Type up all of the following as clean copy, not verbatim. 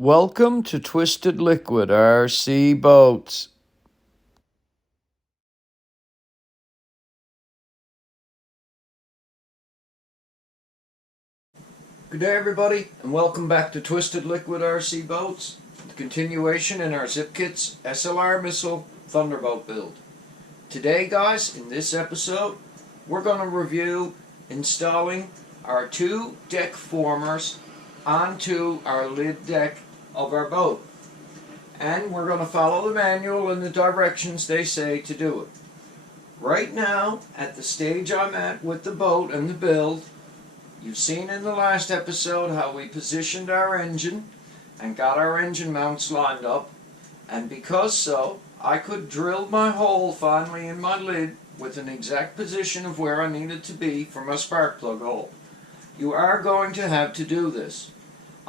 Welcome to Twisted Liquid RC Boats. Good day everybody, and welcome back to Twisted Liquid RC Boats, the continuation in our Zippkits SLR missile Thunderboat build. Today guys, in this episode, we're going to review installing our two deck formers onto our lid deck of our boat. And we're going to follow the manual and the directions they say to do it. Right now, at the stage I'm at with the boat and the build, you've seen in the last episode how we positioned our engine and got our engine mounts lined up. And because so, I could drill my hole finally in my lid with an exact position of where I needed to be for my spark plug hole. You are going to have to do this.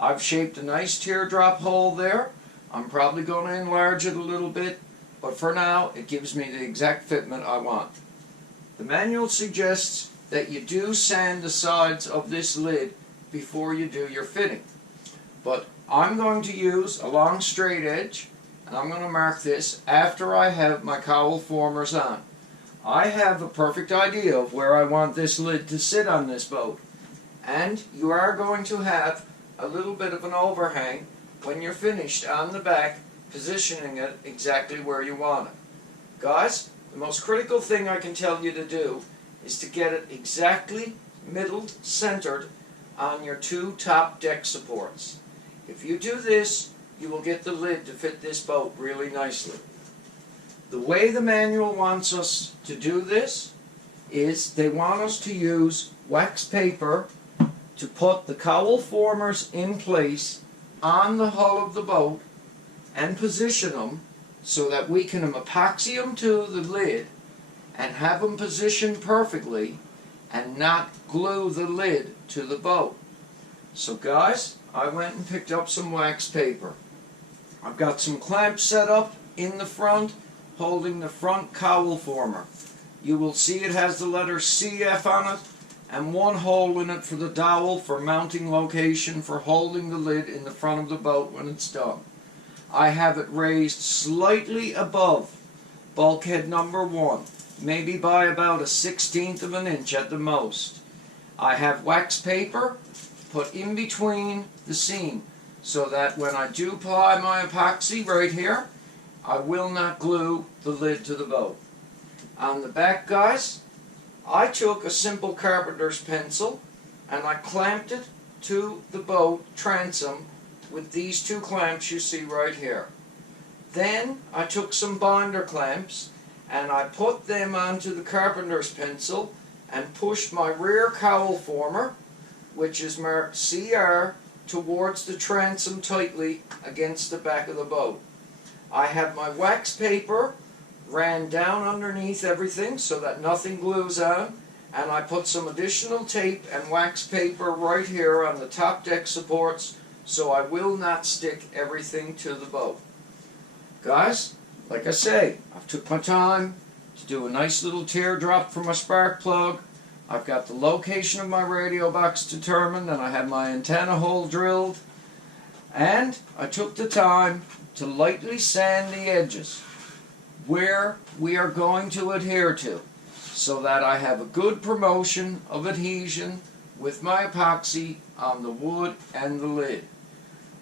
I've shaped a nice teardrop hole there. I'm probably going to enlarge it a little bit, but for now it gives me the exact fitment I want. The manual suggests that you do sand the sides of this lid before you do your fitting. But I'm going to use a long straight edge, and I'm going to mark this after I have my cowl formers on. I have a perfect idea of where I want this lid to sit on this boat, and you are going to have a little bit of an overhang when you're finished on the back, positioning it exactly where you want it. Guys, the most critical thing I can tell you to do is to get it exactly middle centered on your two top deck supports. If you do this, you will get the lid to fit this boat really nicely. The way the manual wants us to do this is they want us to use wax paper to put the cowl formers in place on the hull of the boat and position them so that we can epoxy them to the lid and have them positioned perfectly and not glue the lid to the boat. So guys, I went and picked up some wax paper. I've got some clamps set up in the front holding the front cowl former. You will see it has the letter CF on it and one hole in it for the dowel for mounting location for holding the lid in the front of the boat when it's done. I have it raised slightly above bulkhead number 1, maybe by about 1/16 of an inch at the most. I have wax paper put in between the seam so that when I do apply my epoxy right here, I will not glue the lid to the boat. On the back, guys, I took a simple carpenter's pencil and I clamped it to the boat transom with these two clamps you see right here. Then I took some binder clamps and I put them onto the carpenter's pencil and pushed my rear cowl former, which is marked CR, towards the transom tightly against the back of the boat. I have my wax paper ran down underneath everything so that nothing glues on, and I put some additional tape and wax paper right here on the top deck supports so I will not stick everything to the boat. Guys, like I say, I've took my time to do a nice little teardrop for my spark plug. I've got the location of my radio box determined and I have my antenna hole drilled, and I took the time to lightly sand the edges where we are going to adhere to so that I have a good promotion of adhesion with my epoxy on the wood and the lid.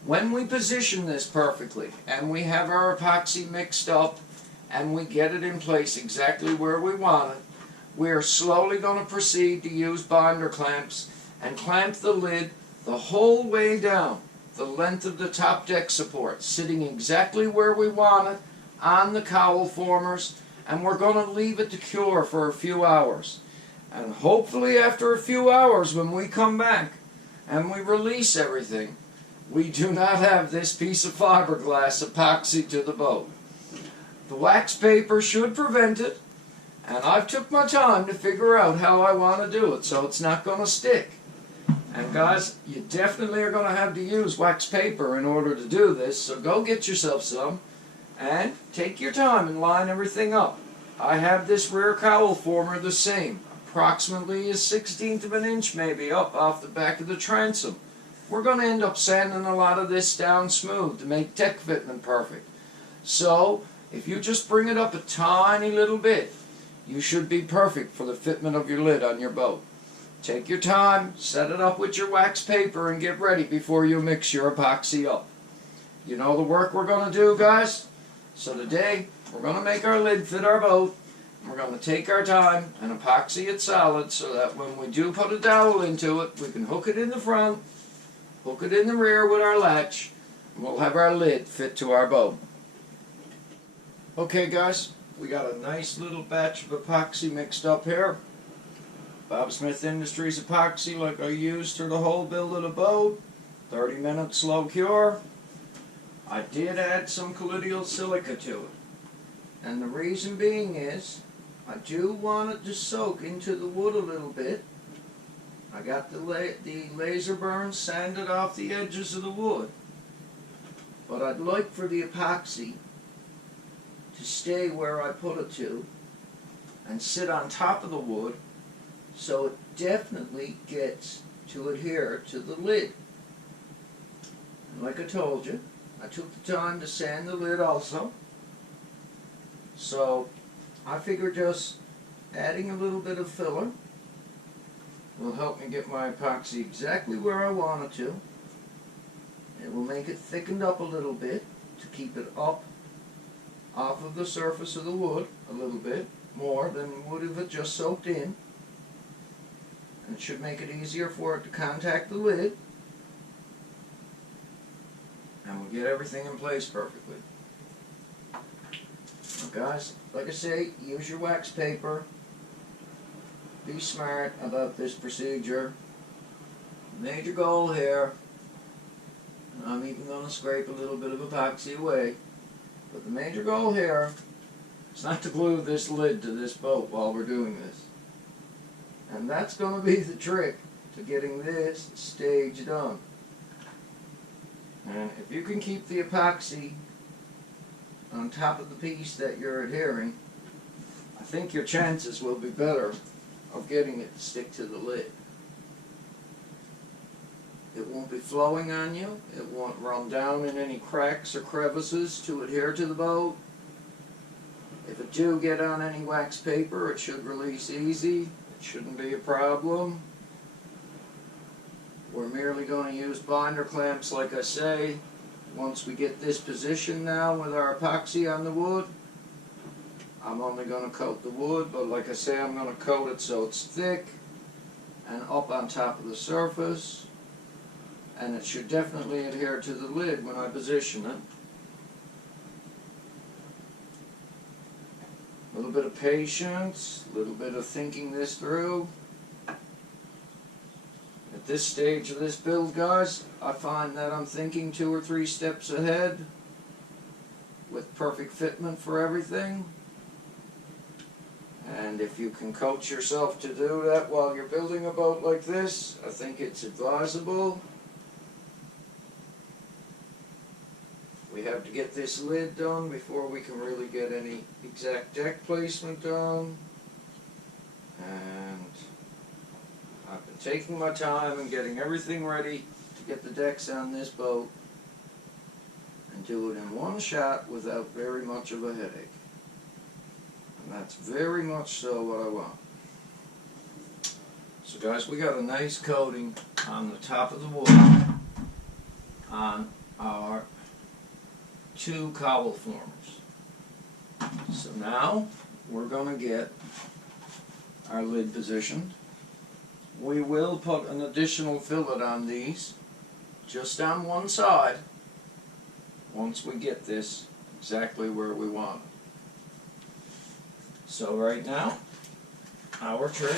When we position this perfectly and we have our epoxy mixed up and we get it in place exactly where we want it, we are slowly going to proceed to use binder clamps and clamp the lid the whole way down the length of the top deck support, sitting exactly where we want it on the cowl formers, and we're going to leave it to cure for a few hours. And hopefully after a few hours when we come back and we release everything, we do not have this piece of fiberglass epoxy to the boat. The wax paper should prevent it, and I've took my time to figure out how I want to do it so it's not going to stick. And guys, you definitely are going to have to use wax paper in order to do this, so go get yourself some and take your time and line everything up. I have this rear cowl former the same, approximately 1/16 of an inch maybe up off the back of the transom. we're going to end up sanding a lot of this down smooth to make deck fitment perfect. So, if you just bring it up a tiny little bit, you should be perfect for the fitment of your lid on your boat. Take your time, set it up with your wax paper, and get ready before you mix your epoxy up. You know the work we're going to do, guys? So today, we're going to make our lid fit our boat. We're going to take our time and epoxy it solid so that when we do put a dowel into it, we can hook it in the front, hook it in the rear with our latch, and we'll have our lid fit to our boat. Okay guys, we got a nice little batch of epoxy mixed up here. Bob Smith Industries epoxy like I used for the whole build of the boat. 30 minutes slow cure. I did add some colloidal silica to it. And the reason being is, I do want it to soak into the wood a little bit. I got the laser burn sanded off the edges of the wood. But I'd like for the epoxy to stay where I put it to and sit on top of the wood so it definitely gets to adhere to the lid. And like I told you, I took the time to sand the lid also. So I figure just adding a little bit of filler will help me get my epoxy exactly where I want it to. It will make it thickened up a little bit to keep it up off of the surface of the wood a little bit more than it would if it just soaked in. And it should make it easier for it to contact the lid. And we'll get everything in place perfectly. Now guys, like I say, use your wax paper. Be smart about this procedure. Major goal here, I'm even going to scrape a little bit of epoxy away, but the major goal here is not to glue this lid to this boat while we're doing this. And that's going to be the trick to getting this stage done. And if you can keep the epoxy on top of the piece that you're adhering, I think your chances will be better of getting it to stick to the lid. It won't be flowing on you. It won't run down in any cracks or crevices to adhere to the boat. If it do get on any wax paper, it should release easy. It shouldn't be a problem. We're merely going to use binder clamps, like I say. Once we get this position now with our epoxy on the wood, I'm only going to coat the wood, but like I say, I'm going to coat it so it's thick and up on top of the surface. And it should definitely adhere to the lid when I position it. A little bit of patience, a little bit of thinking this through. At this stage of this build, guys, I find that I'm thinking 2 or 3 steps ahead with perfect fitment for everything. And if you can coach yourself to do that while you're building a boat like this, I think it's advisable. We have to get this lid done before we can really get any exact deck placement done. And I've been taking my time and getting everything ready to get the decks on this boat and do it in one shot without very much of a headache. And that's very much so what I want. So guys, we got a nice coating on the top of the wood on our 2 cowel formers. So now we're going to get our lid positioned. We will put an additional fillet on these just on one side once we get this exactly where we want it. So right now, our trick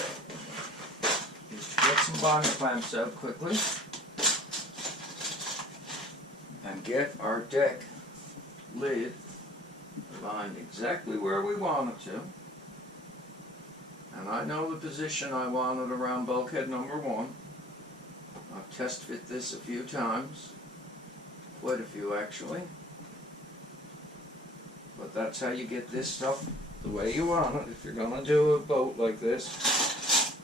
is to get some binder clamps out quickly and get our deck lid aligned exactly where we want it to. And I know the position I want it around bulkhead number 1. I've test fit this a few times, quite a few actually. But that's how you get this stuff the way you want it. If you're going to do a boat like this,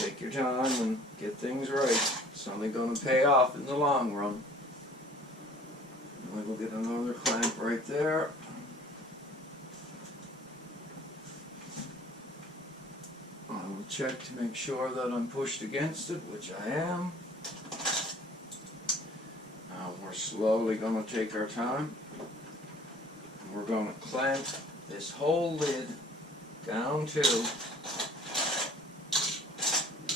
take take your time and get things right. It's only going to pay off in the long run. And we will get another clamp right there. I will check to make sure that I'm pushed against it, which I am. Now we're slowly going to take our time. And we're going to clamp this whole lid down to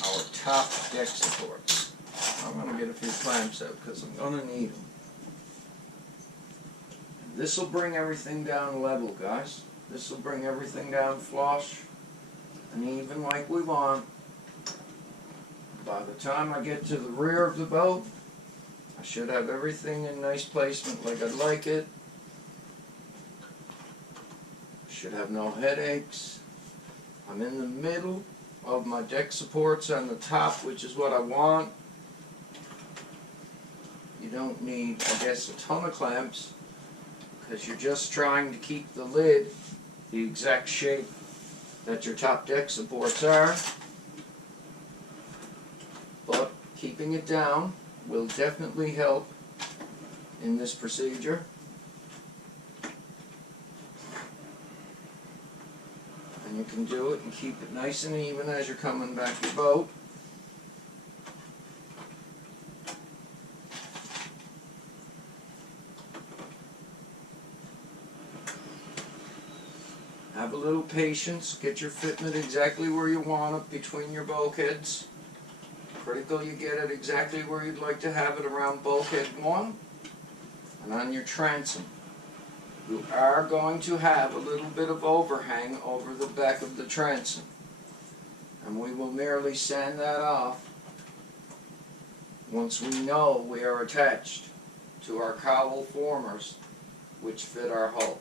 our top deck supports. I'm going to get a few clamps out because I'm going to need them. This will bring everything down level, guys. This will bring everything down flush and even like we want. By the time I get to the rear of the boat, I should have everything in nice placement like I'd like it. Should have no headaches. I'm in the middle of my deck supports on the top, which is what I want. You don't need, I guess, a ton of clamps because you're just trying to keep the lid the exact shape that your top deck supports are. But keeping it down will definitely help in this procedure. And you can do it and keep it nice and even as you're coming back your boat. Have a little patience, get your fitment exactly where you want it between your bulkheads. Critical you get it exactly where you'd like to have it around bulkhead 1 and on your transom. You are going to have a little bit of overhang over the back of the transom, and we will merely sand that off once we know we are attached to our cowl formers which fit our hull.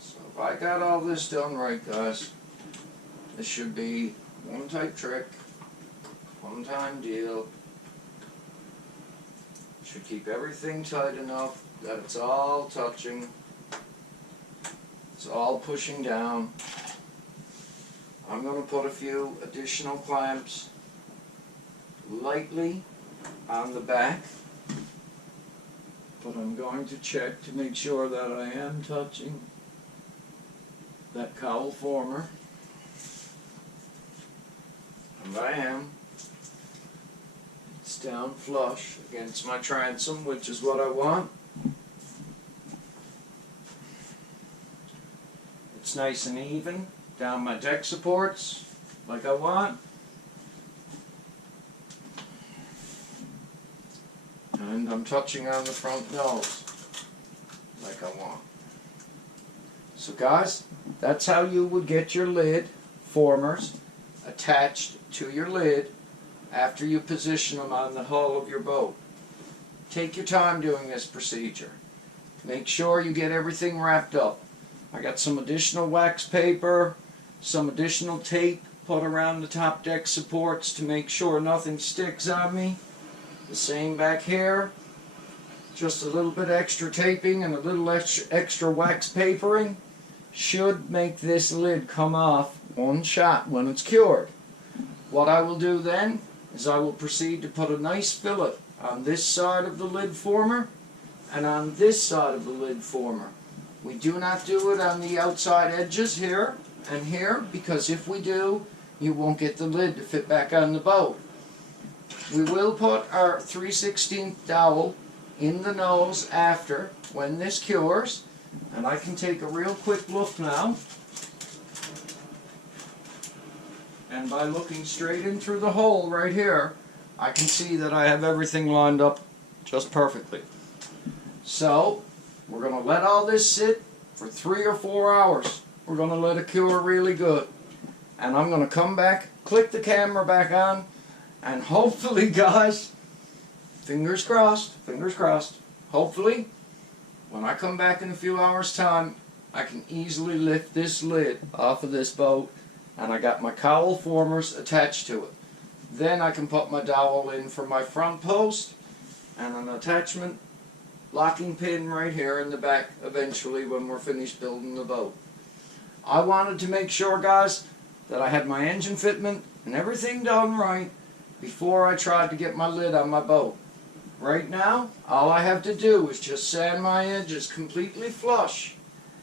So if I got all this done right, guys, this should be one type trick, one time deal. Should keep everything tight enough that it's all touching, it's all pushing down. I'm going to put a few additional clamps lightly on the back, but I'm going to check to make sure that I am touching that cowl former, and I am. It's down flush against my transom, which is what I want. It's nice and even down my deck supports like I want. And I'm touching on the front nose like I want. So guys, that's how you would get your lid formers attached to your lid after you position them on the hull of your boat. Take your time doing this procedure. Make sure you get everything wrapped up. I got some additional wax paper, some additional tape put around the top deck supports to make sure nothing sticks on me. The same back here. Just a little bit extra taping and a little extra wax papering should make this lid come off one shot when it's cured. What I will do then is I will proceed to put a nice fillet on this side of the lid former and on this side of the lid former. We do not do it on the outside edges here and here, because if we do, you won't get the lid to fit back on the boat. We will put our 3/16 dowel in the nose after, when this cures, and I can take a real quick look now. And by looking straight in through the hole right here, I can see that I have everything lined up just perfectly. So, we're going to let all this sit for 3 or 4 hours. We're going to let it cure really good. And I'm going to come back, click the camera back on, and hopefully, guys, fingers crossed, hopefully, when I come back in a few hours' time, I can easily lift this lid off of this boat, and I got my cowl formers attached to it. Then I can put my dowel in for my front post and an attachment locking pin right here in the back eventually when we're finished building the boat. I wanted to make sure, guys, that I had my engine fitment and everything done right before I tried to get my lid on my boat. Right now, all I have to do is just sand my edges completely flush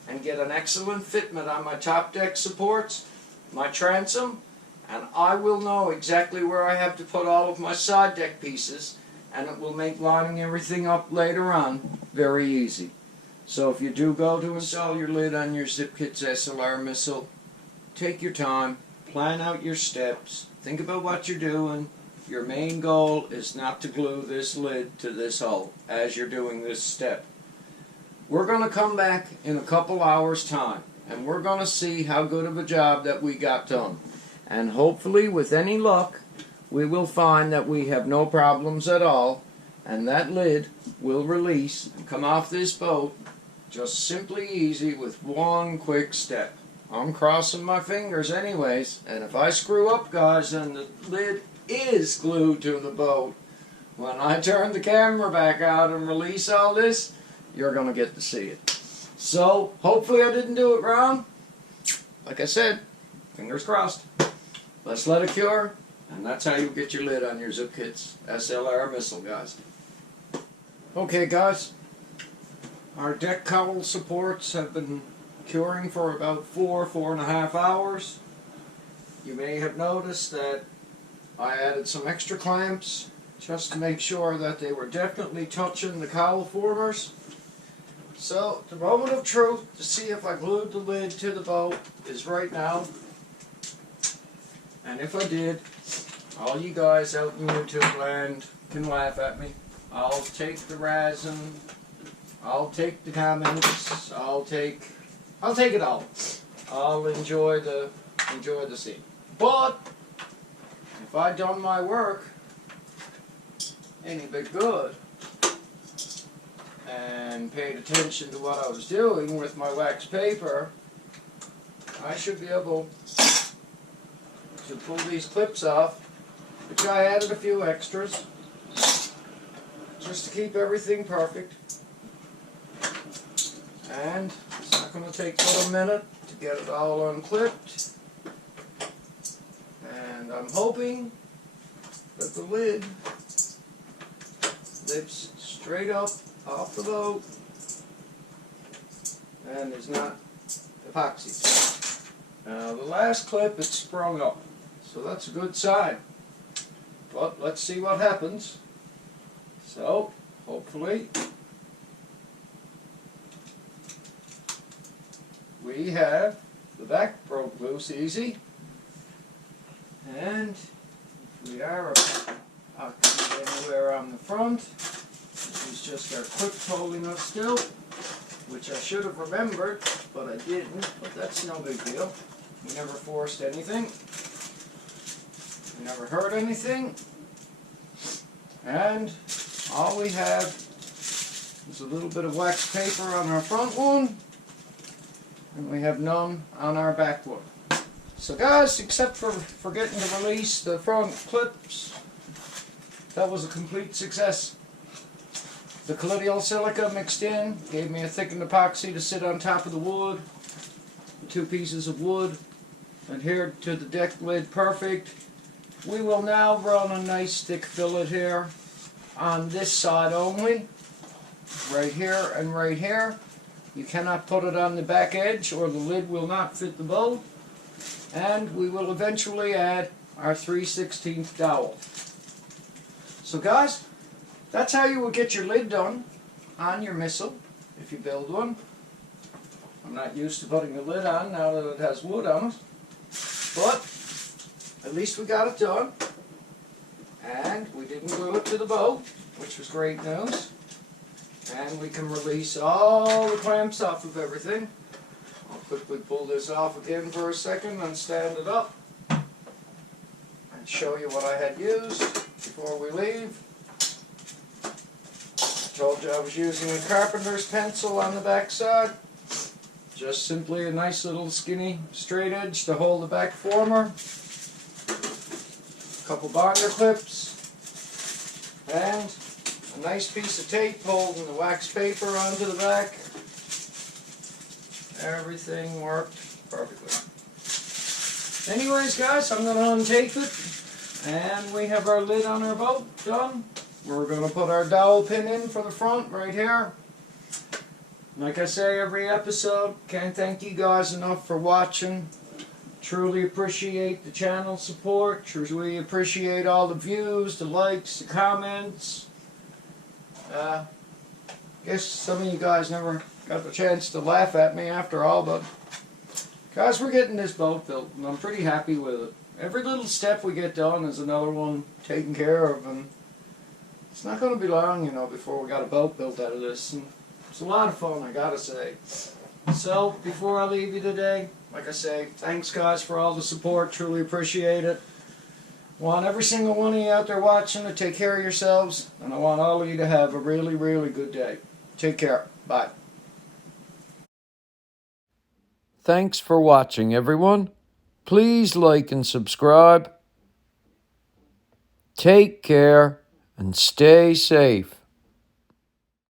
and get an excellent fitment on my top deck supports, my transom, and I will know exactly where I have to put all of my side deck pieces, and it will make lining everything up later on very easy. So if you do go to install your lid on your Zippkits SLR missile, take your time, plan out your steps, think about what you're doing. Your main goal is not to glue this lid to this hull as you're doing this step. We're going to come back in a couple hours time and we're going to see how good of a job that we got done. And hopefully with any luck we will find that we have no problems at all and that lid will release and come off this boat just simply easy with one quick step. I'm crossing my fingers anyways, and if I screw up, guys, and the lid is glued to the boat, when I turn the camera back out and release all this, you're going to get to see it. So, hopefully I didn't do it wrong. Like I said, fingers crossed. Let's let it cure, and that's how you get your lid on your Zippkits SLR missile, guys. Okay, guys, our deck cowl supports have been curing for about 4.5 hours. You may have noticed that I added some extra clamps just to make sure that they were definitely touching the cowl formers. So the moment of truth to see if I glued the lid to the boat is right now. And if I did, all you guys out in YouTube land can laugh at me. I'll take the resin, I'll take the comments, I'll take it all. I'll enjoy the scene. But if I'd done my work any bit good and paid attention to what I was doing with my wax paper, I should be able to pull these clips off, which I added a few extras just to keep everything perfect. And it's not going to take but a minute to get it all unclipped. And I'm hoping that the lid lifts straight up off the boat and is not epoxied. Now the last clip it sprung up, so that's a good sign. But let's see what happens. So hopefully we have the back broke loose easy, and if we are anywhere on the front, this is just our clip holding us still, which I should have remembered, but I didn't, but that's no big deal. We never forced anything, we never hurt anything, and all we have is a little bit of wax paper on our front one, and we have none on our back one. So guys, except for forgetting to release the front clips, that was a complete success. The colloidal silica mixed in gave me a thickened epoxy to sit on top of the wood. The two pieces of wood adhered to the deck lid perfect. We will now run a nice thick fillet here on this side only, right here and right here. You cannot put it on the back edge or the lid will not fit the boat. And we will eventually add our 3/16 dowel. So guys, that's how you will get your lid done on your missile if you build one. I'm not used to putting the lid on now that it has wood on it, but at least we got it done. And we didn't glue it to the boat, which was great news. And we can release all the clamps off of everything. I'll quickly pull this off again for a second and stand it up and show you what I had used before we leave. I told you I was using a carpenter's pencil on the back side. Just simply a nice little skinny straight edge to hold the back former. A couple binder clips. And a nice piece of tape holding the wax paper onto the back. Everything worked perfectly. Anyways, guys, I'm going to untape it, and we have our lid on our boat done. We're going to put our dowel pin in for the front right here. Like I say every episode, can't thank you guys enough for watching. Truly appreciate the channel support. Truly appreciate all the views, the likes, the comments. Guess some of you guys never got the chance to laugh at me after all, but guys, we're getting this boat built, and I'm pretty happy with it. Every little step we get done is another one taken care of, and it's not going to be long, you know, before we got a boat built out of this. And it's a lot of fun, I gotta say. So, before I leave you today, like I say, thanks guys for all the support, truly appreciate it. I want every single one of you out there watching to take care of yourselves, and I want all of you to have a really, really good day. Take care. Bye. Thanks for watching, everyone. Please like and subscribe. Take care and stay safe.